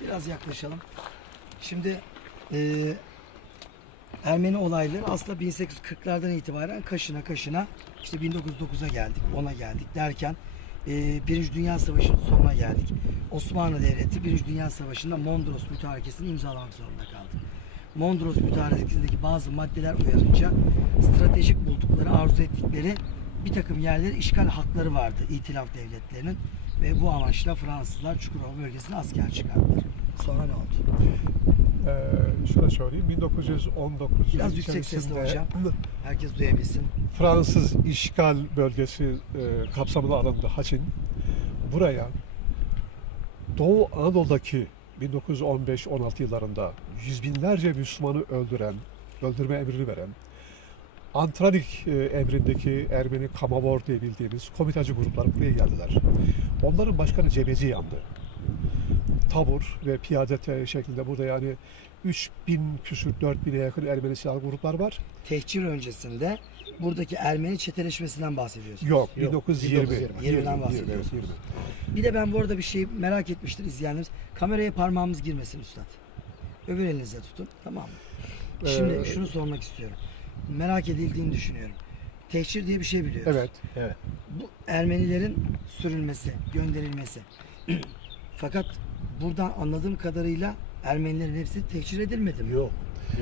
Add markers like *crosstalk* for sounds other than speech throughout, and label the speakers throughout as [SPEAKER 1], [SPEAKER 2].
[SPEAKER 1] Biraz yaklaşalım. Şimdi eee, Ermeni olayları aslında 1840'lardan itibaren kaşına kaşına işte 1909'a geldik, 10'a geldik derken eee Birinci Dünya Savaşı'nın sonuna geldik. Osmanlı Devleti Birinci Dünya Savaşı'nda Mondros Mütarekesi'ni imzalamak zorunda kaldı. Mondros Mütarekesi'ndeki bazı maddeler uyarınca stratejik buldukları, arzu ettikleri bir takım yerleri işgal hakları vardı İtilaf devletlerinin ve bu amaçla Fransızlar Çukurova bölgesine asker çıkardılar. Sonra ne oldu?
[SPEAKER 2] Ee, şöyle söyleyeyim 1919
[SPEAKER 1] Biraz yüksek sesle hocam. Herkes duyabilsin.
[SPEAKER 2] Fransız işgal bölgesi e, kapsamına alındı Haçin. Buraya Doğu Anadolu'daki 1915-16 yıllarında yüz binlerce Müslümanı öldüren, öldürme emrini veren Antranik e, emrindeki Ermeni Kamavor diye bildiğimiz komitacı gruplar buraya geldiler. Onların başkanı Cebeci yandı. Tabur ve piyade te- şeklinde burada yani 3000 küsür 4000'e yakın Ermeni silahlı gruplar var.
[SPEAKER 1] Tehcir öncesinde buradaki Ermeni çeteleşmesinden bahsediyorsunuz.
[SPEAKER 2] Yok,
[SPEAKER 3] Yok,
[SPEAKER 2] 1920.
[SPEAKER 3] 1920.
[SPEAKER 1] 20'den
[SPEAKER 2] 20,
[SPEAKER 1] bahsediyoruz.
[SPEAKER 2] evet, 20.
[SPEAKER 1] Bir de ben bu arada bir şey merak etmiştir izleyenlerimiz. Kameraya parmağımız girmesin üstad. Öbür elinize tutun. Tamam mı? Şimdi
[SPEAKER 2] Ee,
[SPEAKER 1] şunu sormak istiyorum. Merak edildiğini düşünüyorum. Tehcir diye bir şey biliyoruz.
[SPEAKER 2] Evet.
[SPEAKER 3] Evet.
[SPEAKER 1] Bu Ermenilerin sürülmesi, gönderilmesi. *clears throat* Fakat buradan anladığım kadarıyla Ermenilerin hepsi tehcir edilmedi mi?
[SPEAKER 3] Yok.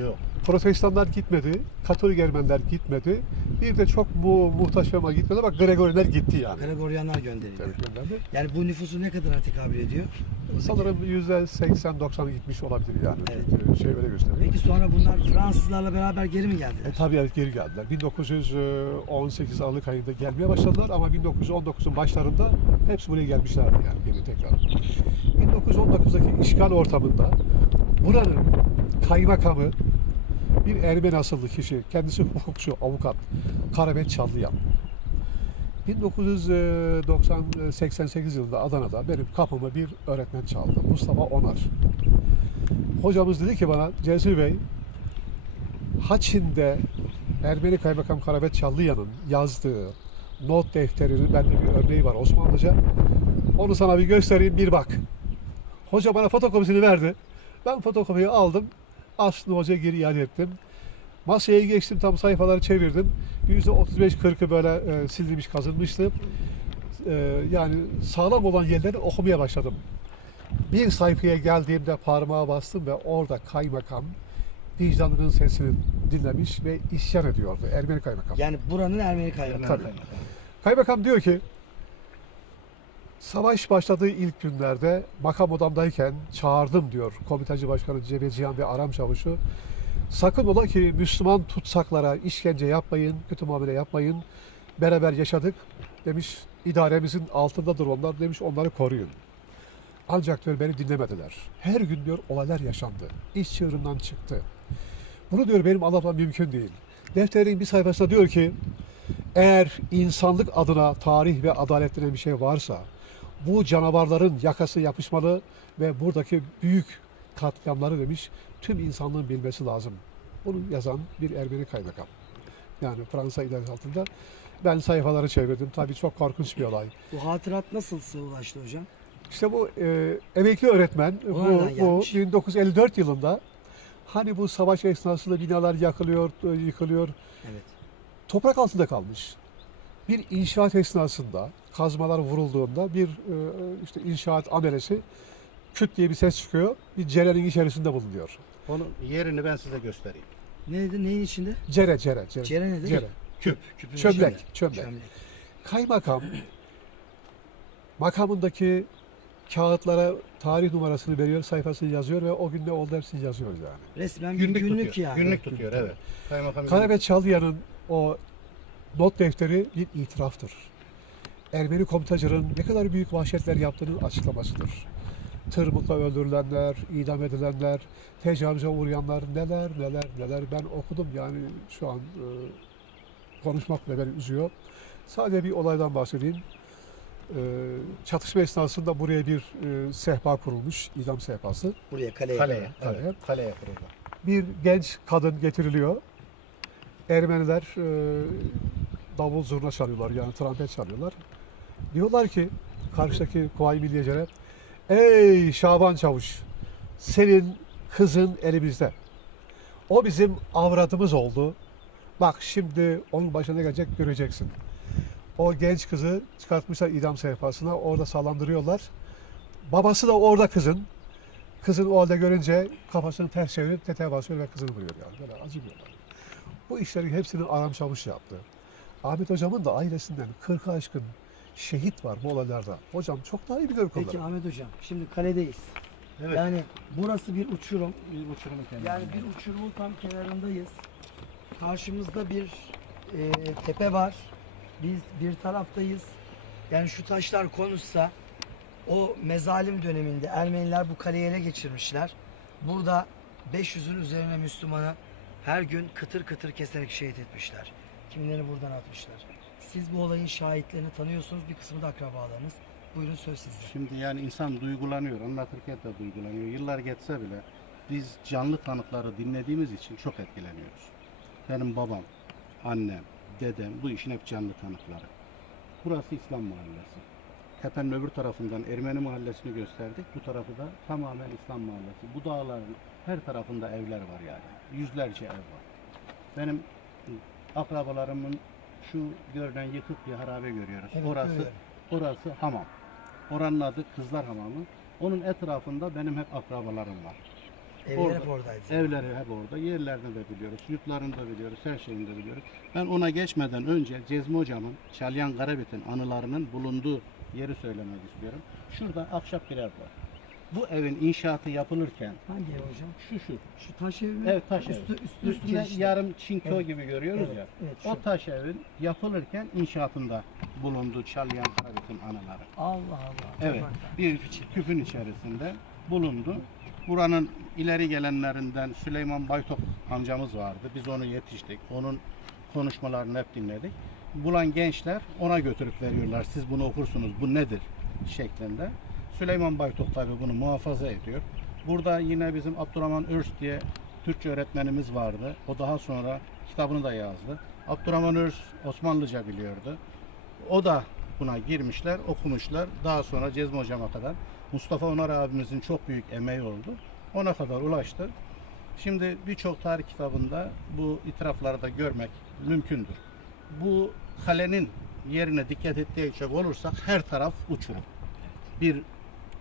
[SPEAKER 3] Yok.
[SPEAKER 2] Protestanlar gitmedi, Katolik Ermeniler gitmedi. Bir de çok mu muhtaç ama gitmedi ama Gregoriler gitti yani. Evet, gönderdi.
[SPEAKER 1] Yani bu nüfusu ne kadar tekabül ediyor?
[SPEAKER 2] Sanırım yüzde 80-90 gitmiş olabilir yani.
[SPEAKER 1] Evet.
[SPEAKER 2] Çünkü şey öyle gösteriyor.
[SPEAKER 1] Peki sonra bunlar Fransızlarla beraber geri mi geldiler?
[SPEAKER 2] E, tabii evet, geri geldiler. 1918 Aralık ayında gelmeye başladılar ama 1919'un başlarında hepsi buraya gelmişlerdi yani geri tekrar. 1919'daki işgal ortamında buranın kaymakamı bir Ermeni asıllı kişi, kendisi hukukçu, avukat, Karabet Çallıyan. 1988 yılında Adana'da benim kapıma bir öğretmen çaldı. Mustafa Onar. Hocamız dedi ki bana, Cezmi Bey, Haçin'de Ermeni Kaymakam Karabet Çallıyan'ın yazdığı not defterinin bende bir örneği var Osmanlıca. Onu sana bir göstereyim bir bak. Hoca bana fotokopisini verdi. Ben fotokopiyi aldım. Aslı Hoca geri iade ettim. Masaya geçtim tam sayfaları çevirdim. %35-40'ı böyle e, silinmiş kazınmıştı. E, yani sağlam olan yerleri okumaya başladım. Bir sayfaya geldiğimde parmağa bastım ve orada kaymakam vicdanının sesini dinlemiş ve isyan ediyordu. Ermeni kaymakam.
[SPEAKER 1] Yani buranın Ermeni kaymakamı.
[SPEAKER 2] Tabii. Kaymakam diyor ki savaş başladığı ilk günlerde makam odamdayken çağırdım diyor komitacı başkanı Cebecihan ve Aram Çavuşu. Sakın ola ki Müslüman tutsaklara işkence yapmayın, kötü muamele yapmayın. Beraber yaşadık demiş. idaremizin altındadır onlar demiş onları koruyun. Ancak diyor beni dinlemediler. Her gün diyor olaylar yaşandı. İş çığırından çıktı. Bunu diyor benim anlatmam mümkün değil. Defterin bir sayfasında diyor ki eğer insanlık adına tarih ve adalet denen bir şey varsa bu canavarların yakası yapışmalı ve buradaki büyük katliamları demiş tüm insanlığın bilmesi lazım. Bunu yazan bir Ermeni kaymakam. Yani Fransa idaresi altında. Ben sayfaları çevirdim. Tabii çok korkunç bir olay.
[SPEAKER 1] Bu hatırat nasıl size ulaştı hocam?
[SPEAKER 2] İşte bu e, emekli öğretmen
[SPEAKER 1] O
[SPEAKER 2] bu, bu
[SPEAKER 1] gelmiş?
[SPEAKER 2] 1954 yılında hani bu savaş esnasında binalar yakılıyor, e, yıkılıyor.
[SPEAKER 1] Evet.
[SPEAKER 2] toprak altında kalmış. Bir inşaat esnasında kazmalar vurulduğunda bir e, işte inşaat amelesi küt diye bir ses çıkıyor. Bir cerenin içerisinde bulunuyor.
[SPEAKER 3] Onun yerini ben size göstereyim.
[SPEAKER 1] Ne dedi? Neyin içinde?
[SPEAKER 2] Cere, cere, cere.
[SPEAKER 1] Cere nedir?
[SPEAKER 2] Cere.
[SPEAKER 3] Küp.
[SPEAKER 1] Küpün
[SPEAKER 2] Çömlek,
[SPEAKER 1] içinde.
[SPEAKER 2] çömlek. Kaymakam makamındaki kağıtlara tarih numarasını veriyor, sayfasını yazıyor ve o gün ne oldu hepsini yazıyor yani.
[SPEAKER 1] Resmen bir
[SPEAKER 3] Günlük,
[SPEAKER 1] günlük,
[SPEAKER 3] tutuyor.
[SPEAKER 1] yani.
[SPEAKER 3] Günlük tutuyor evet. Kaymakam
[SPEAKER 2] Karabet Çaldıyan'ın o not defteri bir itiraftır. Ermeni komitacının ne kadar büyük vahşetler yaptığının açıklamasıdır. Tırmıkla öldürülenler, idam edilenler, tecavüze uğrayanlar neler neler neler ben okudum yani şu an e, konuşmak bile beni üzüyor. Sadece bir olaydan bahsedeyim. E, çatışma esnasında buraya bir e, sehpa kurulmuş, idam sehpası.
[SPEAKER 1] Buraya kaleye.
[SPEAKER 3] kaleye.
[SPEAKER 2] Kaleye.
[SPEAKER 3] Evet. Kaleye kuruldu.
[SPEAKER 2] bir genç kadın getiriliyor. Ermeniler e, davul zurna çalıyorlar yani trompet çalıyorlar. Diyorlar ki karşıdaki Kuvayi Milliyeciler Ey Şaban Çavuş, senin kızın elimizde. O bizim avradımız oldu. Bak şimdi onun başına gelecek göreceksin. O genç kızı çıkartmışlar idam sehpasına. Orada sallandırıyorlar. Babası da orada kızın. Kızın o halde görünce kafasını ters çevirip tetiğe basıyor ve kızını vuruyor yani. Böyle acımıyorlar. Bu işlerin hepsini Aram Çavuş yaptı. Ahmet hocamın da ailesinden 40'a aşkın şehit var bu olaylarda. Hocam çok daha iyi bilir konuları.
[SPEAKER 1] Peki Ahmet Hocam şimdi kaledeyiz.
[SPEAKER 3] Evet.
[SPEAKER 1] Yani burası bir uçurum.
[SPEAKER 3] bir uçurumu kendine.
[SPEAKER 1] Yani bir uçurumun tam kenarındayız. Karşımızda bir e, tepe var. Biz bir taraftayız. Yani şu taşlar konuşsa o mezalim döneminde Ermeniler bu kaleyi ele geçirmişler. Burada 500'ün üzerine Müslümanı her gün kıtır kıtır keserek şehit etmişler. Kimileri buradan atmışlar. Siz bu olayın şahitlerini tanıyorsunuz. Bir kısmı da akrabalarınız. Buyurun söz sizde.
[SPEAKER 3] Şimdi yani insan duygulanıyor, anlatırken de duygulanıyor. Yıllar geçse bile biz canlı tanıkları dinlediğimiz için çok etkileniyoruz. Benim babam, annem, dedem bu işin hep canlı tanıkları. Burası İslam mahallesi. Tepenin öbür tarafından Ermeni mahallesini gösterdik. Bu tarafı da tamamen İslam mahallesi. Bu dağların her tarafında evler var yani. Yüzlerce ev var. Benim akrabalarımın şu görünen yıkık bir harabe görüyoruz.
[SPEAKER 1] Evet,
[SPEAKER 3] Orası
[SPEAKER 1] görüyorum.
[SPEAKER 3] Orası hamam. Oranın adı Kızlar Hamamı. Onun etrafında benim hep akrabalarım var.
[SPEAKER 1] Evler
[SPEAKER 3] Orada.
[SPEAKER 1] hep oradaydı.
[SPEAKER 3] Evleri hep orada. Yerlerini de biliyoruz. Yurtlarını da biliyoruz. Her şeyini de biliyoruz. Ben ona geçmeden önce Cezmi Hocam'ın Çalyan Karabit'in anılarının bulunduğu yeri söylemek istiyorum. Şurada ahşap bir ev var. Bu evin inşaatı yapılırken
[SPEAKER 1] Hangi ev hocam?
[SPEAKER 3] şu şu.
[SPEAKER 1] Şu taş ev mi?
[SPEAKER 3] Evet taş ev.
[SPEAKER 1] Üstü, üstü,
[SPEAKER 3] Üstünde
[SPEAKER 1] kirişli.
[SPEAKER 3] yarım çinko
[SPEAKER 1] Evet.
[SPEAKER 3] gibi görüyoruz
[SPEAKER 1] Evet,
[SPEAKER 3] ya.
[SPEAKER 1] evet, şu.
[SPEAKER 3] o taş evin yapılırken inşaatında bulundu Çalyan Karabit'in anıları.
[SPEAKER 1] Allah Allah.
[SPEAKER 3] Evet,
[SPEAKER 1] Topraktan.
[SPEAKER 3] bir küpün içerisinde bulundu. Buranın ileri gelenlerinden Süleyman Baytok amcamız vardı. Biz onu yetiştik. Onun konuşmalarını hep dinledik. Bulan gençler ona götürüp veriyorlar. Siz bunu okursunuz. Bu nedir? şeklinde. Süleyman Baytok tabi bunu muhafaza ediyor. Burada yine bizim Abdurrahman Örs diye Türkçe öğretmenimiz vardı. O daha sonra kitabını da yazdı. Abdurrahman Örs Osmanlıca biliyordu. O da buna girmişler, okumuşlar. Daha sonra Cezmi Hocam'a kadar Mustafa Onar abimizin çok büyük emeği oldu. Ona kadar ulaştı. Şimdi birçok tarih kitabında bu itirafları da görmek mümkündür. Bu kalenin yerine dikkat edecek olursak her taraf uçurum. Bir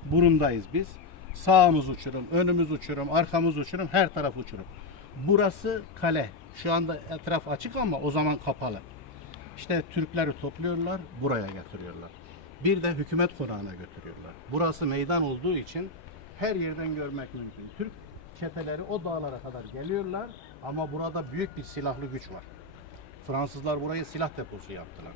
[SPEAKER 3] burundayız biz. Sağımız uçurum, önümüz uçurum, arkamız uçurum, her taraf uçurum. Burası kale. Şu anda etraf açık ama o zaman kapalı. İşte Türkleri topluyorlar, buraya getiriyorlar. Bir de hükümet konağına götürüyorlar. Burası meydan olduğu için her yerden görmek mümkün. Türk çeteleri o dağlara kadar geliyorlar ama burada büyük bir silahlı güç var. Fransızlar burayı silah deposu yaptılar.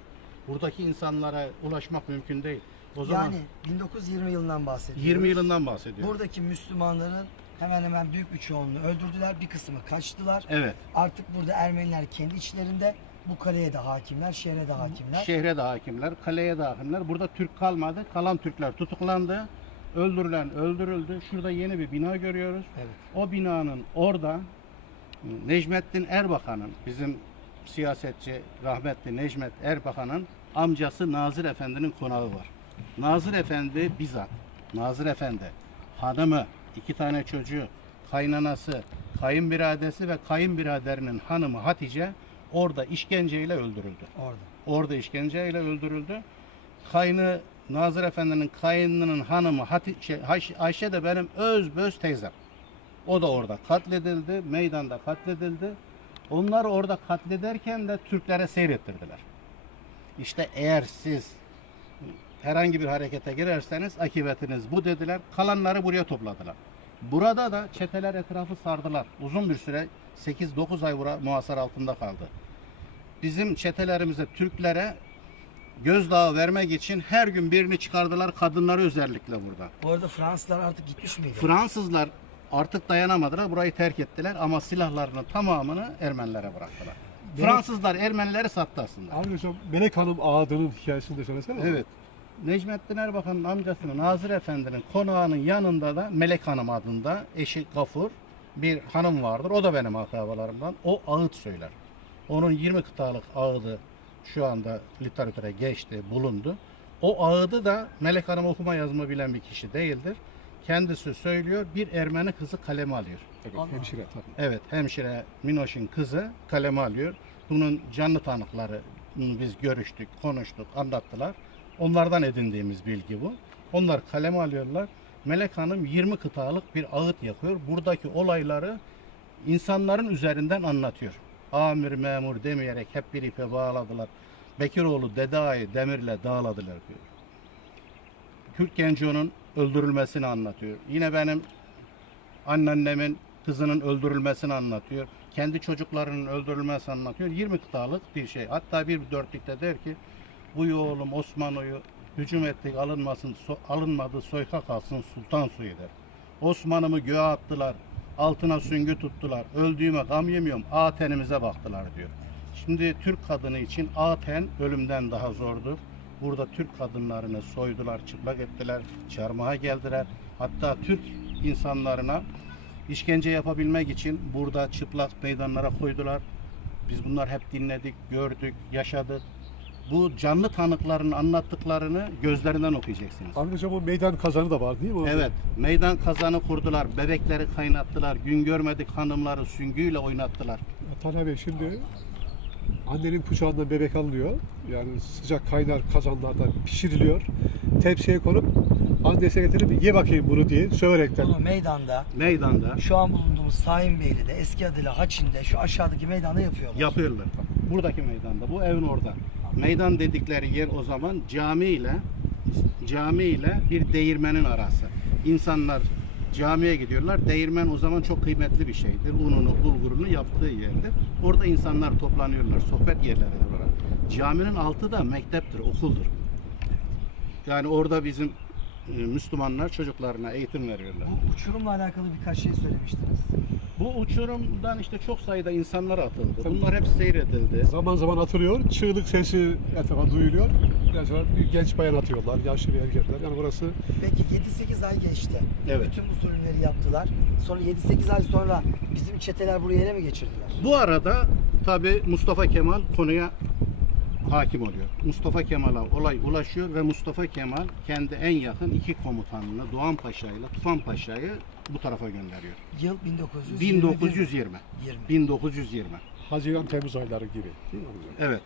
[SPEAKER 3] Buradaki insanlara ulaşmak mümkün değil. O zaman
[SPEAKER 1] Yani 1920 yılından bahsediyoruz.
[SPEAKER 3] 20 yılından bahsediyorum.
[SPEAKER 1] Buradaki Müslümanların hemen hemen büyük bir çoğunluğu öldürdüler. Bir kısmı kaçtılar.
[SPEAKER 3] Evet.
[SPEAKER 1] Artık burada Ermeniler kendi içlerinde bu kaleye de hakimler, şehre de hakimler.
[SPEAKER 3] Şehre de hakimler, kaleye de hakimler. Burada Türk kalmadı. Kalan Türkler tutuklandı. Öldürülen öldürüldü. Şurada yeni bir bina görüyoruz.
[SPEAKER 1] Evet.
[SPEAKER 3] O binanın orada Necmettin Erbakan'ın bizim siyasetçi rahmetli Necmet Erbakan'ın amcası Nazır Efendi'nin konağı var. Nazır Efendi bizzat Nazır Efendi hanımı, iki tane çocuğu, kaynanası, kayınbiradesi ve kayınbiraderinin hanımı Hatice orada işkenceyle öldürüldü.
[SPEAKER 1] Orada.
[SPEAKER 3] Orada işkenceyle öldürüldü. Kaynı Nazır Efendi'nin kayınının hanımı Hati, şey, Ayşe, de benim öz öz teyzem. O da orada katledildi, meydanda katledildi. Onları orada katlederken de Türklere seyrettirdiler. İşte eğer siz herhangi bir harekete girerseniz akıbetiniz bu dediler. Kalanları buraya topladılar. Burada da çeteler etrafı sardılar. Uzun bir süre 8-9 ay bura muhasar altında kaldı. Bizim çetelerimize, Türklere gözdağı vermek için her gün birini çıkardılar kadınları özellikle burada.
[SPEAKER 1] Bu arada Fransızlar artık gitmiş miydi?
[SPEAKER 3] Fransızlar artık dayanamadılar. Burayı terk ettiler ama silahlarının tamamını Ermenilere bıraktılar.
[SPEAKER 2] Demek-
[SPEAKER 3] Fransızlar Ermenileri sattı aslında.
[SPEAKER 2] Ahmet hocam Melek Hanım ağadının hikayesini de söylesene.
[SPEAKER 3] Evet. Necmettin Erbakan'ın amcasının Nazır Efendi'nin konağının yanında da Melek Hanım adında eşi Gafur bir hanım vardır. O da benim akrabalarımdan. O ağıt söyler. Onun 20 kıtalık ağıdı şu anda literatüre geçti, bulundu. O ağıdı da Melek Hanım okuma yazma bilen bir kişi değildir. Kendisi söylüyor bir Ermeni kızı kaleme alıyor.
[SPEAKER 2] Evet,
[SPEAKER 1] Allah.
[SPEAKER 2] hemşire tabii.
[SPEAKER 3] Evet hemşire Minoş'un kızı kaleme alıyor. Bunun canlı tanıkları biz görüştük, konuştuk, anlattılar. Onlardan edindiğimiz bilgi bu. Onlar kaleme alıyorlar. Melek Hanım 20 kıtalık bir ağıt yakıyor. Buradaki olayları insanların üzerinden anlatıyor. Amir memur demeyerek hep bir ipe bağladılar. Bekiroğlu Dede Ağa'yı demirle dağladılar diyor. Kürt Genco'nun öldürülmesini anlatıyor. Yine benim anneannemin kızının öldürülmesini anlatıyor. Kendi çocuklarının öldürülmesini anlatıyor. 20 kıtalık bir şey. Hatta bir dörtlükte der ki bu oğlum Osmano'yu hücum ettik alınmasın so- alınmadı soyka kalsın sultan suyu der. Osman'ımı göğe attılar. Altına süngü tuttular. Öldüğüme gam yemiyorum. A tenimize baktılar diyor. Şimdi Türk kadını için A ten ölümden daha zordur. Burada Türk kadınlarını soydular, çıplak ettiler, çarmıha geldiler. Hatta Türk insanlarına işkence yapabilmek için burada çıplak meydanlara koydular. Biz bunlar hep dinledik, gördük, yaşadık. Bu canlı tanıkların anlattıklarını gözlerinden okuyacaksınız.
[SPEAKER 2] Ayrıca bu meydan kazanı da var değil mi?
[SPEAKER 3] Evet, meydan kazanı kurdular, bebekleri kaynattılar, gün görmedik hanımları süngüyle oynattılar.
[SPEAKER 2] Talha Bey şimdi annenin kucağından bebek alınıyor. Yani sıcak kaynar kazanlarda pişiriliyor. Tepsiye konup annesine getirip ye bakayım bunu diye söverekten.
[SPEAKER 1] Bunu meydanda
[SPEAKER 3] Meydanda
[SPEAKER 1] şu an bulunduğumuz Sahin Beyli'de eski adıyla Haçin'de şu aşağıdaki meydanda yapıyorlar.
[SPEAKER 3] yapıyorlar. Buradaki meydanda, bu evin orada. Meydan dedikleri yer o zaman cami ile cami ile bir değirmenin arası. İnsanlar camiye gidiyorlar. Değirmen o zaman çok kıymetli bir şeydir. Ununu, bulgurunu yaptığı yerdir. Orada insanlar toplanıyorlar. Sohbet yerleridir orada. Caminin altı da mekteptir, okuldur. Yani orada bizim Müslümanlar çocuklarına eğitim veriyorlar.
[SPEAKER 1] Bu uçurumla alakalı birkaç şey söylemiştiniz.
[SPEAKER 3] Bu uçurumdan işte çok sayıda insanlar atıldı. Bunlar hep seyredildi.
[SPEAKER 2] Zaman zaman atılıyor. Çığlık sesi etrafa duyuluyor. Genç bayan atıyorlar. Yaşlı bir erkekler. Yani burası
[SPEAKER 1] Peki 7-8 ay geçti.
[SPEAKER 3] Evet.
[SPEAKER 1] Bütün bu sorunları yaptılar. Sonra 7-8 ay sonra bizim çeteler buraya ele mi geçirdiler?
[SPEAKER 3] Bu arada tabi Mustafa Kemal konuya hakim oluyor. Mustafa Kemal'a olay ulaşıyor ve Mustafa Kemal kendi en yakın iki komutanını Doğan Paşa ile Tufan Paşa'yı bu tarafa gönderiyor.
[SPEAKER 1] Yıl 1921.
[SPEAKER 3] 1920.
[SPEAKER 1] 20.
[SPEAKER 3] 1920.
[SPEAKER 2] Haziran Temmuz ayları gibi. Değil mi?
[SPEAKER 3] Evet.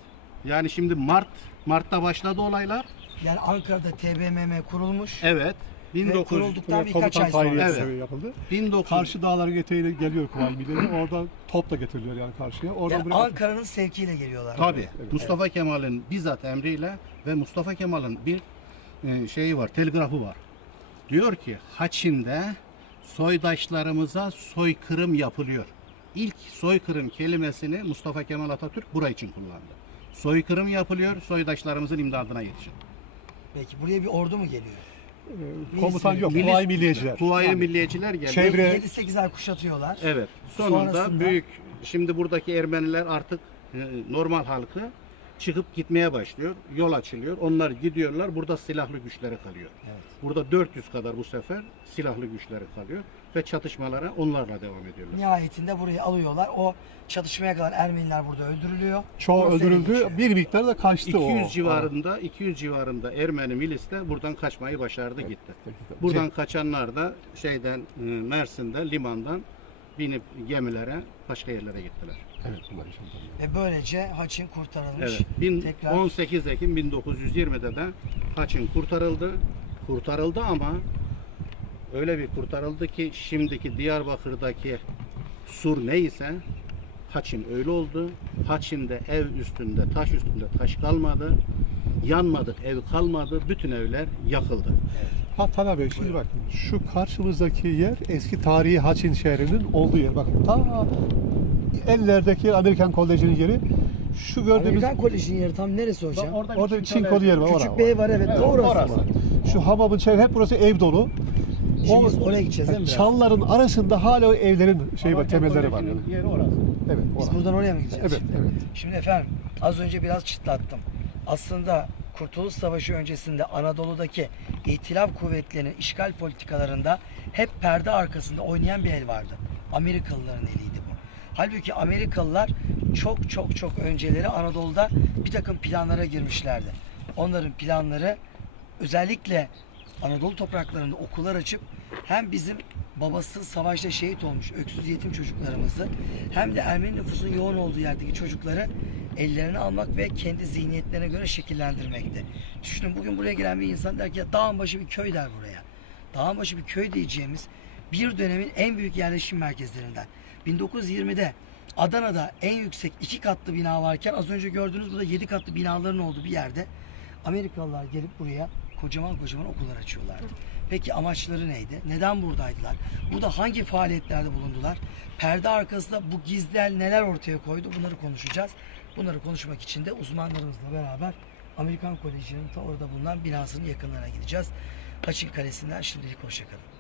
[SPEAKER 3] Yani şimdi Mart Mart'ta başladı olaylar.
[SPEAKER 1] Yani Ankara'da TBMM kurulmuş.
[SPEAKER 3] Evet.
[SPEAKER 1] Ve
[SPEAKER 3] 1900
[SPEAKER 1] kurulduktan birkaç ay
[SPEAKER 2] Komutan
[SPEAKER 1] sonra.
[SPEAKER 2] tayini
[SPEAKER 3] Evet.
[SPEAKER 2] yapıldı.
[SPEAKER 3] 1900
[SPEAKER 2] Karşı dağların eteğiyle geliyor Kuvayi Milliye. Oradan top da getiriliyor yani karşıya. Oradan
[SPEAKER 1] Yani
[SPEAKER 2] buraya
[SPEAKER 1] Ankara'nın sevkiyle geliyorlar.
[SPEAKER 3] Tabii.
[SPEAKER 2] Evet.
[SPEAKER 3] Mustafa Kemal'in bizzat emriyle ve Mustafa Kemal'in bir e, şeyi var, telgrafı var. Diyor ki Haçin'de soydaşlarımıza soykırım yapılıyor. İlk soykırım kelimesini Mustafa Kemal Atatürk buraya için kullandı. Soykırım yapılıyor, soydaşlarımızın imdadına yetişin.
[SPEAKER 1] Peki buraya bir ordu mu geliyor?
[SPEAKER 2] Ee, komutan yok.
[SPEAKER 3] Milis-
[SPEAKER 2] Kuvayi Milliyeciler.
[SPEAKER 3] Kuvayi
[SPEAKER 2] Yani
[SPEAKER 3] Milliyeciler geliyor.
[SPEAKER 2] Çevre-
[SPEAKER 1] 7-8 ay kuşatıyorlar.
[SPEAKER 3] Evet. Sonunda
[SPEAKER 1] Sonrasında-
[SPEAKER 3] büyük şimdi buradaki Ermeniler artık e, normal halkı çıkıp gitmeye başlıyor. Yol açılıyor. Onlar gidiyorlar. Burada silahlı güçleri kalıyor.
[SPEAKER 1] Evet.
[SPEAKER 3] Burada 400 kadar bu sefer silahlı güçleri kalıyor ve çatışmalara onlarla devam ediyorlar.
[SPEAKER 1] Nihayetinde burayı alıyorlar. O çatışmaya kadar Ermeniler burada öldürülüyor.
[SPEAKER 2] Çoğu
[SPEAKER 1] Burası
[SPEAKER 2] öldürüldü. Bir miktar da kaçtı
[SPEAKER 3] 200
[SPEAKER 2] o.
[SPEAKER 3] civarında 200 civarında Ermeni milis de buradan kaçmayı başardı gitti. Buradan kaçanlar da şeyden e, Mersin'de limandan binip gemilere başka yerlere gittiler.
[SPEAKER 2] Evet, bunlar için.
[SPEAKER 1] Ve böylece Haçin kurtarılmış.
[SPEAKER 3] Evet. Bin-
[SPEAKER 1] Tekrar
[SPEAKER 3] 18 Ekim 1920'de de Haçin kurtarıldı. Kurtarıldı ama öyle bir kurtarıldı ki şimdiki Diyarbakır'daki sur neyse Haçin öyle oldu. Haçin'de ev üstünde, taş üstünde taş kalmadı. Yanmadık ev kalmadı. Bütün evler yakıldı.
[SPEAKER 2] Ha Talha Bey şimdi bakın şu karşımızdaki yer eski tarihi Haçin şehrinin olduğu yer. Bakın ta ellerdeki Amerikan Koleji'nin yeri. Şu gördüğümüz
[SPEAKER 1] Amerikan Koleji'nin yeri tam neresi hocam?
[SPEAKER 2] orada bir çinko yeri var.
[SPEAKER 1] Küçük
[SPEAKER 2] orada.
[SPEAKER 1] bir ev var evet. Doğru
[SPEAKER 3] orası.
[SPEAKER 1] orası.
[SPEAKER 2] Şu hamamın çevre hep burası ev dolu.
[SPEAKER 1] Şimdi biz oraya gideceğiz değil mi biraz?
[SPEAKER 2] Çalların arasında hala o evlerin şey var, temelleri var. Yani.
[SPEAKER 3] Yeri orası.
[SPEAKER 2] Evet.
[SPEAKER 1] Biz
[SPEAKER 2] orası.
[SPEAKER 1] buradan oraya mı gideceğiz?
[SPEAKER 2] Evet,
[SPEAKER 1] şimdi?
[SPEAKER 2] evet.
[SPEAKER 1] Şimdi efendim az önce biraz çıtlattım. Aslında Kurtuluş Savaşı öncesinde Anadolu'daki İtilaf kuvvetlerinin işgal politikalarında hep perde arkasında oynayan bir el vardı. Amerikalıların eliydi bu. Halbuki Amerikalılar çok çok çok önceleri Anadolu'da bir takım planlara girmişlerdi. Onların planları özellikle Anadolu topraklarında okullar açıp hem bizim babası savaşta şehit olmuş öksüz yetim çocuklarımızı hem de Ermeni nüfusun yoğun olduğu yerdeki çocukları ellerine almak ve kendi zihniyetlerine göre şekillendirmekte. Düşünün bugün buraya gelen bir insan der ki ya dağın başı bir köy der buraya. Dağın başı bir köy diyeceğimiz bir dönemin en büyük yerleşim merkezlerinden. 1920'de Adana'da en yüksek iki katlı bina varken az önce gördüğünüz burada yedi katlı binaların olduğu bir yerde Amerikalılar gelip buraya kocaman kocaman okullar açıyorlardı. Peki amaçları neydi? Neden buradaydılar? Burada hangi faaliyetlerde bulundular? Perde arkasında bu gizler neler ortaya koydu? Bunları konuşacağız. Bunları konuşmak için de uzmanlarımızla beraber Amerikan Koleji'nin orada bulunan binasının yakınlarına gideceğiz. Haçin Kalesi'nden şimdilik hoşçakalın.